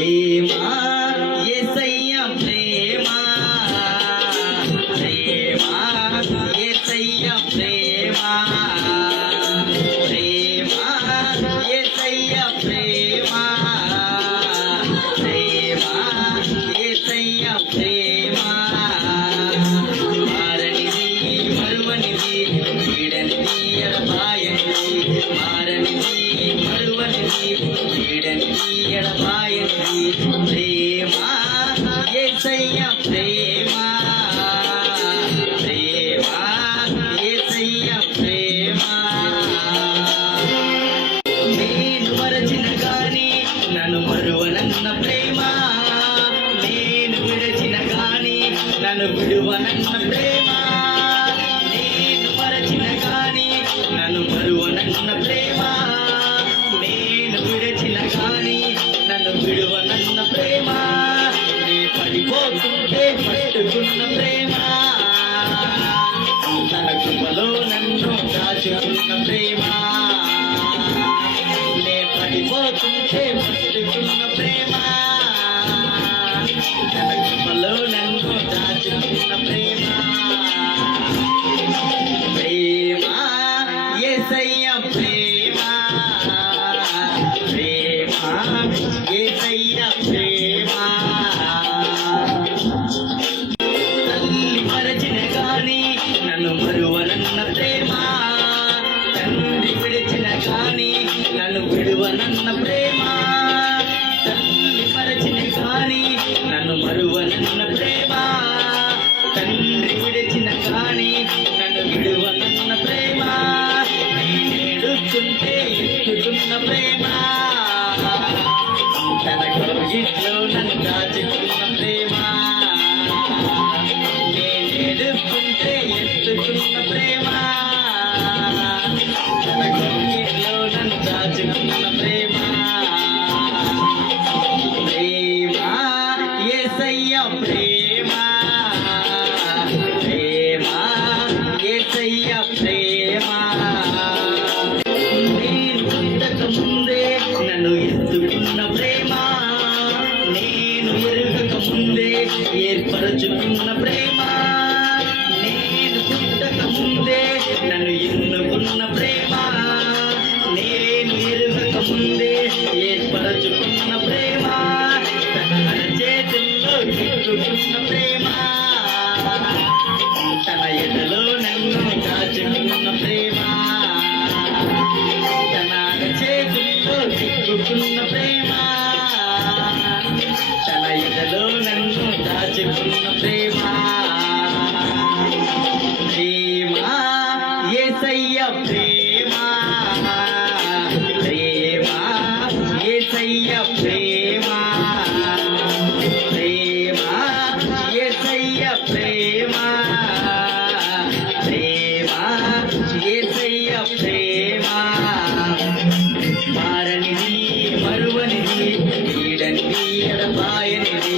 ప్రేమ యేసయ్య ప్రేమ ప్రేమ యేసయ్య ప్రేమ ప్రేమ యేసయ్య ప్రేమ ప్రేమ యేసయ్య ప్రేమ మారనిది మరువనిది వీడనిది ఎడబాయనిది మారనిది మరువనిది వీడనిది ఎడబాయనిది ప్రేమ యేసయ్య ప్రేమ ప్రేమ యేసయ్య ప్రేమ నేను మరచిన గాని నన్ను మరువనన్న ప్రేమ నేను విడచిన గాని నన్ను విడువనన్న ప్రేమ నేను మరచిన గాని నన్ను మరువనన్న ప్రేమ నేను విడచిన గాని నన్ను విడువనన్న ప్రేమ నే పడిపోతుంటే పట్టుకున్న ప్రేమ తన కృపలో నన్ను దాచుకున్న ప్రేమ నే పడిపోతుంటే పట్టుకున్న ప్రేమ తన కృపలో నన్ను దాచుకున్న ప్రేమ ప్రేమ యేసయ్య ప్రేమ ప్రేమ యేసయ్య ప్రేమ తల్లి మరచిన గాని నన్ను మరువనన్న ప్రేమ తండ్రి విడిచిన గాని నన్ను విడువనన్న ప్రేమ తల్లి మరచిన గాని నన్ను మరువనన్న ప్రేమ తండ్రి విడిచిన గాని నన్ను విడువనన్న ప్రేమ నేడుతుంటే ఎత్తుకున్న ప్రేమ తన కౌగిట్లో నన్ను దాచుకున్న ప్రేమ నేడుతుంటే ఎత్తుకున్న ప్రేమ తన కౌగిట్లో నన్ను దాచుకున్న ప్రేమ ప్రేమ యేసయ్య ప్రేమ ప్రేమ యేసయ్య ప్రేమ నేను పుట్టక ముందే నన్ను ఎత్తుకున్న ప్రేమ నేను ఎరుగక ముందే ఏర్పరచుకున్న ప్రేమ నేను పుట్టక ముందే నన్ను ఎన్నుకున్న ప్రేమ నేను ఎరుగక ముందే ఏర్పరచుకున్న ప్రేమ తన చేతుల్లో చిక్కుకున్న ప్రేమ తన ఎడలో నన్ను దాచుకున్న ప్రేమ తన చేతుల్లో చిక్కుకున్న ప్రేమ తన ఎడలో నన్ను దాచుకున్న ప్రేమ ప్రేమ యేసయ్య ప్రేమ ప్రేమ యేసయ్య ప్రేమ ప్రేమ యేసయ్య ప్రేమ ప్రేమ యేసయ్య ప్రేమ మారనిది మరువనిది వీడనిది ఎడబాయనిది